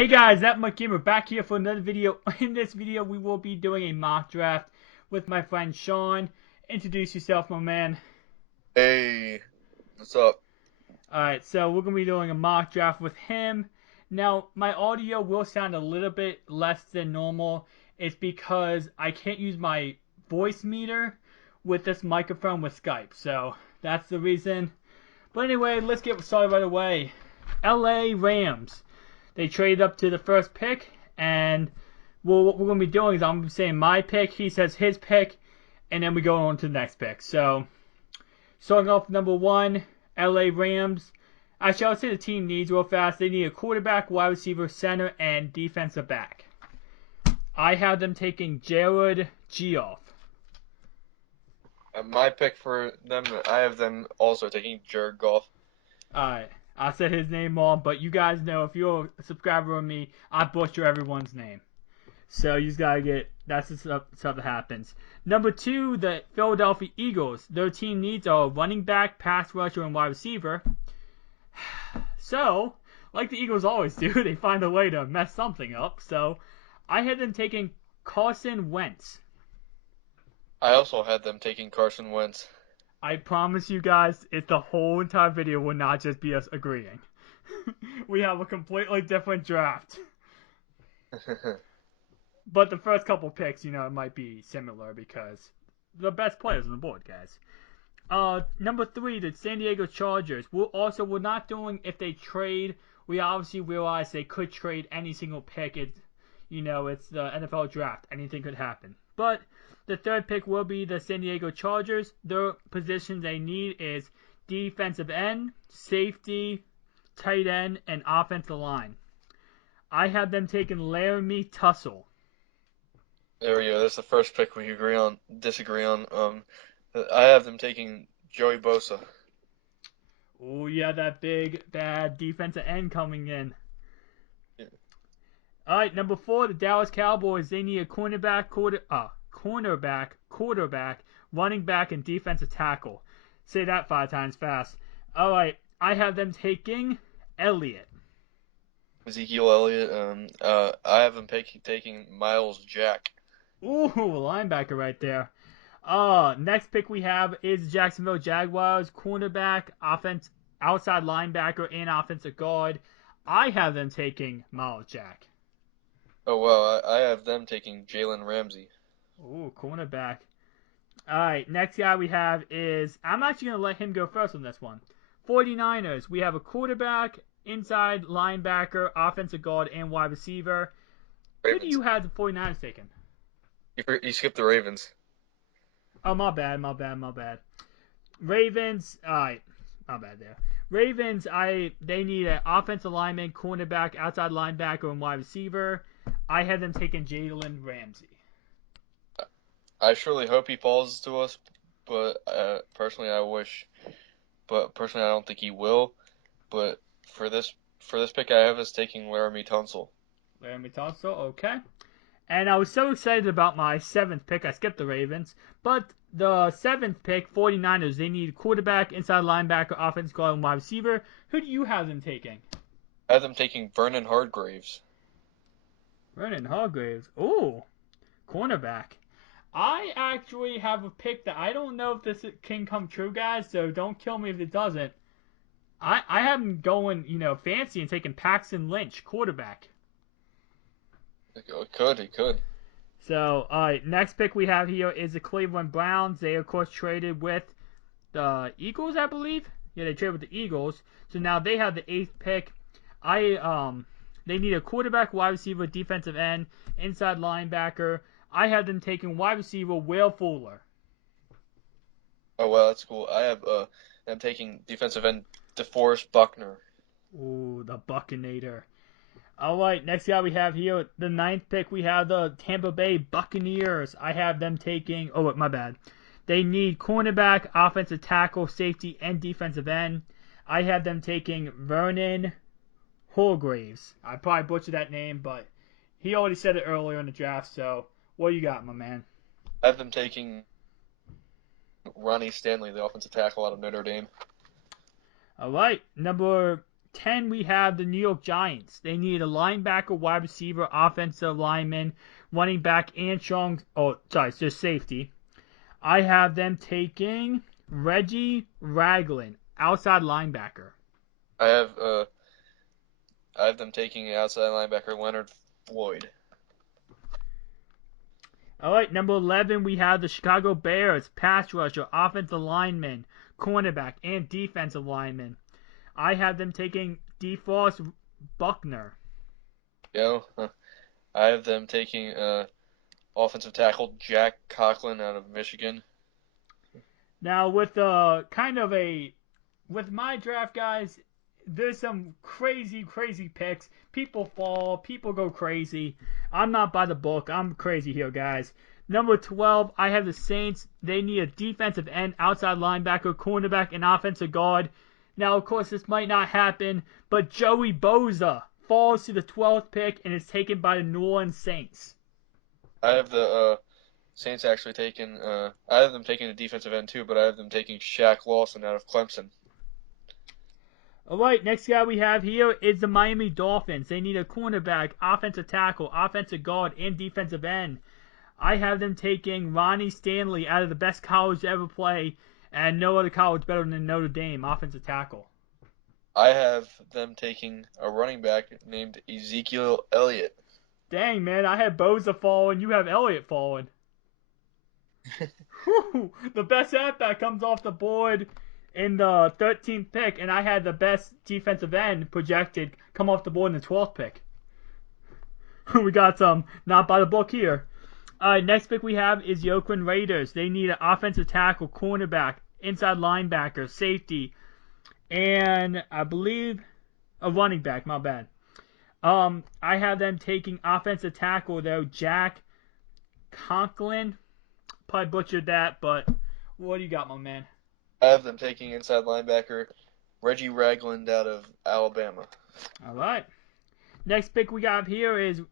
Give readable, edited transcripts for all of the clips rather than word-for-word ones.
Hey guys, that Mike Gamer back here for another video. In this video, we will be doing a mock draft with my friend Sean. Introduce yourself, my man. Hey, what's up? Alright, so we're going to be doing a mock draft with him. Now, my audio will sound a little bit less than normal. It's because I can't use my voice meter with this microphone with Skype. So, that's the reason. But anyway, let's get started right away. LA Rams. They traded up to the first pick, and what we're going to be doing is I'm saying my pick, he says his pick, and then we go on to the next pick. So, starting off number one, LA Rams. Actually, I'll say the team needs real fast. They need a quarterback, wide receiver, center, and defensive back. I have them taking Jared Goff. My pick for them, I have them also taking Jared Goff. Alright, I said his name wrong, but you guys know if you're a subscriber of me, I butcher everyone's name. So you just gotta get that's the stuff that happens. Number two, the Philadelphia Eagles. Their team needs a running back, pass rusher, and wide receiver. So, like the Eagles always do, they find a way to mess something up. So, I had them taking Carson Wentz. I also had them taking Carson Wentz. I promise you guys, it's the whole entire video will not just be us agreeing. We have a completely different draft. But the first couple picks, it might be similar because the best players on the board, guys. Number three, the San Diego Chargers. We're not doing if they trade. We obviously realize they could trade any single pick. It's the NFL draft. Anything could happen. But the third pick will be the San Diego Chargers. Their positions they need is defensive end, safety, tight end, and offensive line. I have them taking Laramie Tussle. There we go. That's the first pick we disagree on. I have them taking Joey Bosa. Oh yeah, that big bad defensive end coming in. Yeah. All right, number four, the Dallas Cowboys. They need a cornerback, quarterback, running back, and defensive tackle. Say that 5 times fast. All right, I have them taking Elliott. Ezekiel Elliott. I have them taking Miles Jack. Ooh, linebacker right there. Next pick we have is Jacksonville Jaguars, cornerback, offense, outside linebacker, and offensive guard. I have them taking Miles Jack. Oh wow, I have them taking Jalen Ramsey. Ooh, cornerback. Alright, next guy we have is, I'm actually going to let him go first on this one. 49ers, we have a quarterback, inside linebacker, offensive guard, and wide receiver. Who do Ravens. you have the 49ers taking? You skipped the Ravens. Oh, my bad. Ravens, alright, my bad there. Ravens, they need an offensive lineman, cornerback, outside linebacker, and wide receiver. I have them taking Jalen Ramsey. I surely hope he falls to us, but personally, I wish. But personally, I don't think he will. But for this pick, I have us taking Laramie Tunsil. Laramie Tunsil, okay. And I was so excited about my 7th pick, I skipped the Ravens. But the 7th pick, 49ers, they need quarterback, inside linebacker, offensive guard, and wide receiver. Who do you have them taking? I have them taking Vernon Hardgraves. Vernon Hargreaves. Ooh, cornerback. I actually have a pick that I don't know if this can come true, guys, so don't kill me if it doesn't. I have him going, fancy and taking Paxton Lynch, quarterback. He could. So, alright, next pick we have here is the Cleveland Browns. They, of course, traded with the Eagles, I believe. Yeah, they traded with the Eagles. So now they have the 8th pick. They need a quarterback, wide receiver, defensive end, inside linebacker. I have them taking wide receiver Will Fuller. Oh well, that's cool. I have them taking defensive end DeForest Buckner. Ooh, the Buccinator. Alright, next guy we have here, the 9th pick, we have the Tampa Bay Buccaneers. I have them taking, oh, my bad. They need cornerback, offensive tackle, safety, and defensive end. I have them taking Vernon Hargreaves. I probably butchered that name, but he already said it earlier in the draft, so what you got, my man? I have them taking Ronnie Stanley, the offensive tackle out of Notre Dame. Alright, number 10, we have the New York Giants. They need a linebacker, wide receiver, offensive lineman, running back, and just safety. I have them taking Reggie Ragland, outside linebacker. I have uh I have them taking outside linebacker Leonard Floyd. All right, number 11, we have the Chicago Bears, pass rusher, offensive lineman, cornerback, and defensive lineman. I have them taking DeForest Buckner. I have them taking offensive tackle Jack Conklin out of Michigan. Now, with with my draft, guys, there's some crazy, crazy picks. People fall, people go crazy. I'm not by the book. I'm crazy here, guys. Number 12, I have the Saints. They need a defensive end, outside linebacker, cornerback, and offensive guard. Now, of course, this might not happen, but Joey Bosa falls to the 12th pick and is taken by the New Orleans Saints. I have the Saints actually taking. I have them taking a defensive end too, but I have them taking Shaq Lawson out of Clemson. All right, next guy we have here is the Miami Dolphins. They need a cornerback, offensive tackle, offensive guard, and defensive end. I have them taking Ronnie Stanley out of the best college to ever play, and no other college better than Notre Dame, offensive tackle. I have them taking a running back named Ezekiel Elliott. Dang, man, I had Bosa falling, you have Elliott falling. Whew, the best halfback comes off the board in the 13th pick, and I had the best defensive end projected come off the board in the 12th pick. We got some not by the book here. Next pick we have is the Oakland Raiders. They need an offensive tackle, cornerback, inside linebacker, safety, and I believe a running back. My bad. I have them taking offensive tackle though, Jack Conklin. Probably butchered that, but what do you got, my man? I have them taking inside linebacker Reggie Ragland out of Alabama. All right. Next pick we got here is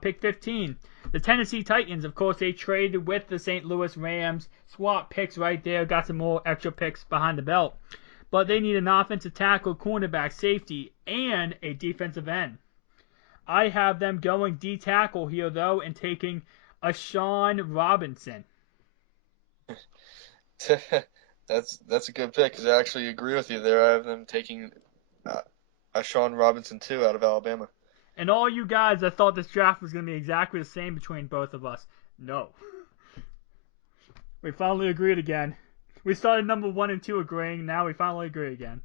pick 15. The Tennessee Titans, of course, they traded with the St. Louis Rams. Swap picks right there. Got some more extra picks behind the belt. But they need an offensive tackle, cornerback, safety, and a defensive end. I have them going D-tackle here, though, and taking a Sean Robinson. That's a good pick because I actually agree with you there. I have them taking a Sean Robinson too out of Alabama. And all you guys that thought this draft was going to be exactly the same between both of us, no. We finally agreed again. We started number 1 and 2 agreeing, now we finally agree again.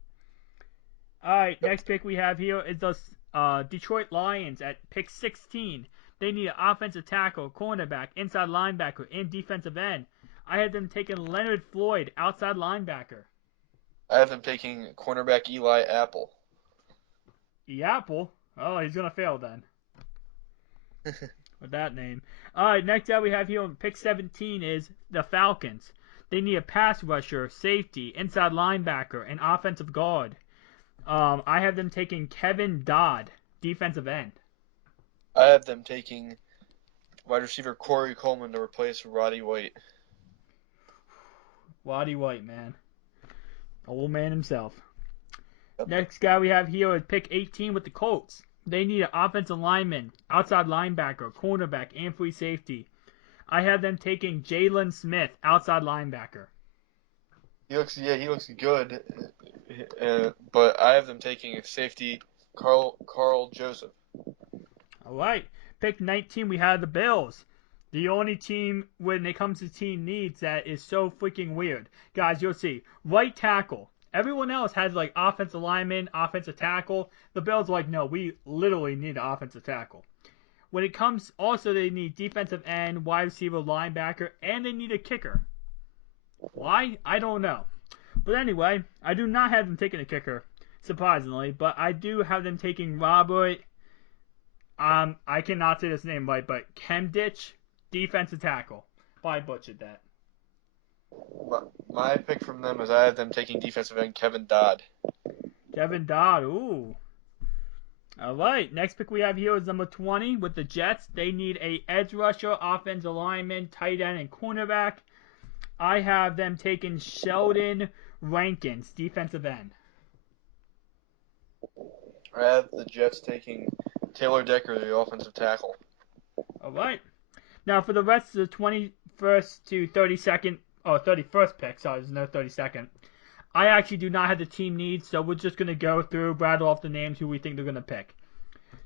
Alright, next pick we have here is the Detroit Lions at pick 16. They need an offensive tackle, cornerback, inside linebacker, and defensive end. I had them taking Leonard Floyd, outside linebacker. I have them taking cornerback Eli Apple. Apple? Oh, he's going to fail then. With that name. Alright, next up we have here on pick 17 is the Falcons. They need a pass rusher, safety, inside linebacker, and offensive guard. I have them taking Kevin Dodd, defensive end. I have them taking wide receiver Corey Coleman to replace Roddy White. Roddy White, man. Old man himself. Yep. Next guy we have here is pick 18 with the Colts. They need an offensive lineman, outside linebacker, cornerback, and free safety. I have them taking Jalen Smith, outside linebacker. He looks good, but I have them taking a safety Carl Joseph. All right, pick 19 we have the Bills. The only team when it comes to team needs that is so freaking weird. Guys, you'll see. Right tackle. Everyone else has like offensive lineman, offensive tackle. The Bills are like, no, we literally need an offensive tackle. When it comes, also they need defensive end, wide receiver, linebacker, and they need a kicker. Why? I don't know. But anyway, I do not have them taking a kicker, surprisingly, but I do have them taking Robert, I cannot say this name right, but Kemditch, defensive tackle. I butchered that. My pick from them is I have them taking defensive end Kevin Dodd. Kevin Dodd, ooh. All right, next pick we have here is number 20 with the Jets. They need a edge rusher, offensive lineman, tight end, and cornerback. I have them taking Sheldon Rankins, defensive end. I have the Jets taking Taylor Decker, the offensive tackle. All right. Now for the rest of the 21st to 32nd, or 31st pick, sorry, there's no 32nd. I actually do not have the team needs, so we're just going to go through, rattle off the names who we think they're going to pick.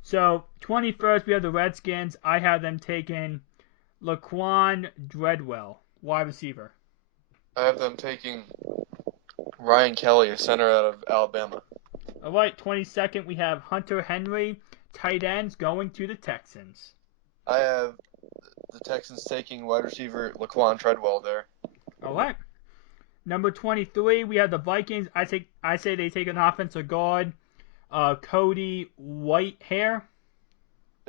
So, 21st, we have the Redskins. I have them taking Laquan Dreadwell, wide receiver. I have them taking Ryan Kelly, a center out of Alabama. All right, 22nd, we have Hunter Henry, tight ends, going to the Texans. I have the Texans taking wide receiver Laquan Treadwell there. All right. Number 23, we have the Vikings. I say they take an offensive guard, Cody Whitehair.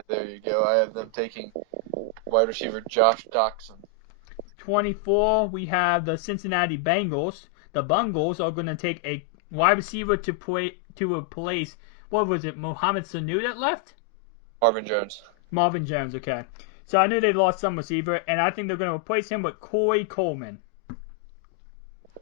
There you go. I have them taking wide receiver Josh Doxson. 24, we have the Cincinnati Bengals. The Bungles are going to take a wide receiver to replace, what was it, Mohamed Sanu that left? Marvin Jones. Marvin Jones, okay. So I knew they lost some receiver, and I think they're going to replace him with Corey Coleman.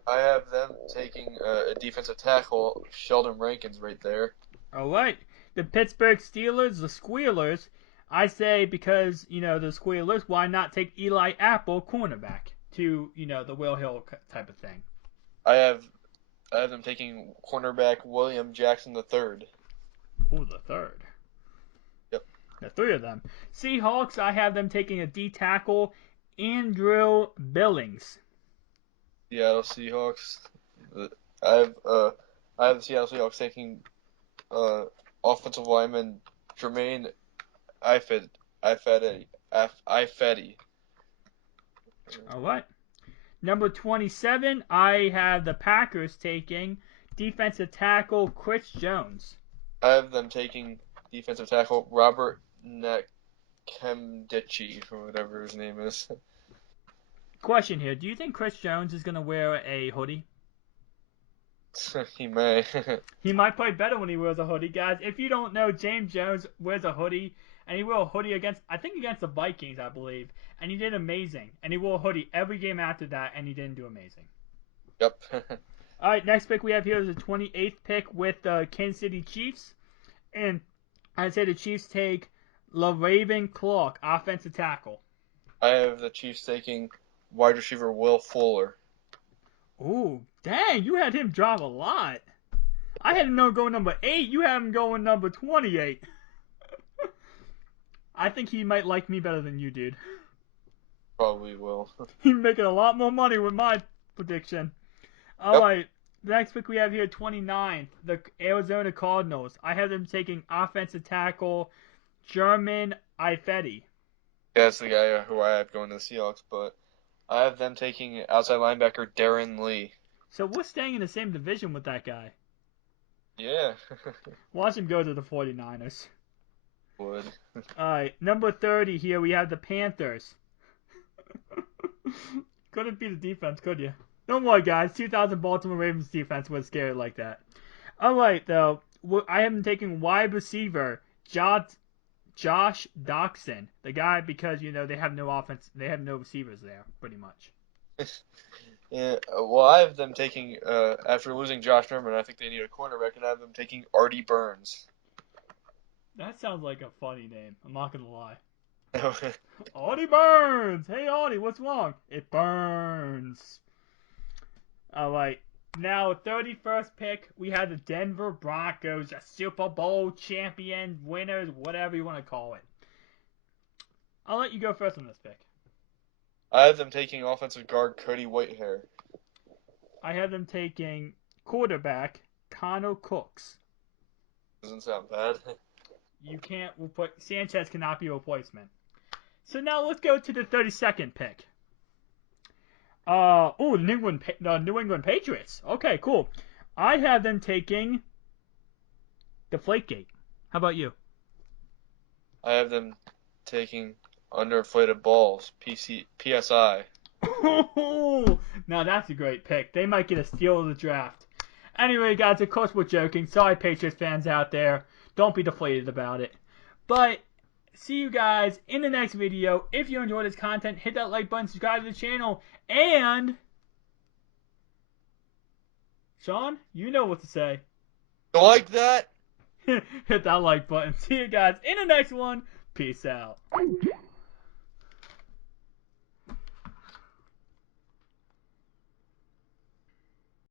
I have them taking a defensive tackle, Sheldon Rankins, right there. All right. The Pittsburgh Steelers, the Squealers. I say because, the Squealers, why not take Eli Apple, cornerback, to, the Will Hill type of thing. I have them taking cornerback William Jackson III. Ooh, the third. Yep. The three of them. Seahawks, I have them taking a D tackle, Andrew Billings. Seattle Seahawks. I have the Seattle Seahawks taking offensive lineman Jermaine Ifedi. All right. Number 27, I have the Packers taking defensive tackle Chris Jones. I have them taking defensive tackle Robert Nkemdiche, or whatever his name is. Question here: do you think Chris Jones is going to wear a hoodie? He may. He might play better when he wears a hoodie, guys. If you don't know, James Jones wears a hoodie, and he wore a hoodie against the Vikings, I believe, and he did amazing. And he wore a hoodie every game after that, and he didn't do amazing. Yep. All right, next pick we have here is the 28th pick with the Kansas City Chiefs, and I'd say the Chiefs take LaRaven Clark, offensive tackle. I have the Chiefs taking wide receiver Will Fuller. Ooh, dang, you had him drop a lot. I had him going number 8. You had him going number 28. I think he might like me better than you, dude. Probably will. He's making a lot more money with my prediction. All right, the next pick we have here, 29th, the Arizona Cardinals. I have them taking offensive tackle German Ifedi. Yeah, that's the guy who I have going to the Seahawks, but I have them taking outside linebacker Darren Lee. So we're staying in the same division with that guy. Yeah. Watch him go to the 49ers. Would. Alright, number 30 here, we have the Panthers. Couldn't be the defense, could you? Don't worry, guys. 2000 Baltimore Ravens defense was scary like that. Alright, though, I have them taking wide receiver Josh Doxson. The guy, because, they have no offense, they have no receivers there, pretty much. Yeah, well, I have them taking, after losing Josh Norman, I think they need a cornerback, and I have them taking Artie Burns. That sounds like a funny name. I'm not gonna lie. Artie Burns! Hey, Artie, what's wrong? It burns. Alright. Now, 31st pick, we have the Denver Broncos, a Super Bowl champion, winners, whatever you want to call it. I'll let you go first on this pick. I have them taking offensive guard Cody Whitehair. I have them taking quarterback Connor Cooks. Doesn't sound bad. You can't Sanchez cannot be a replacement. So now let's go to the 32nd pick. The New England Patriots. Okay, cool. I have them taking Deflategate. How about you? I have them taking underinflated balls, PSI. Now that's a great pick. They might get a steal of the draft. Anyway, guys, of course we're joking. Sorry, Patriots fans out there. Don't be deflated about it. But see you guys in the next video. If you enjoyed this content, hit that like button, subscribe to the channel, and Sean, you know what to say. You like that? hit that like button. See you guys in the next one. Peace out.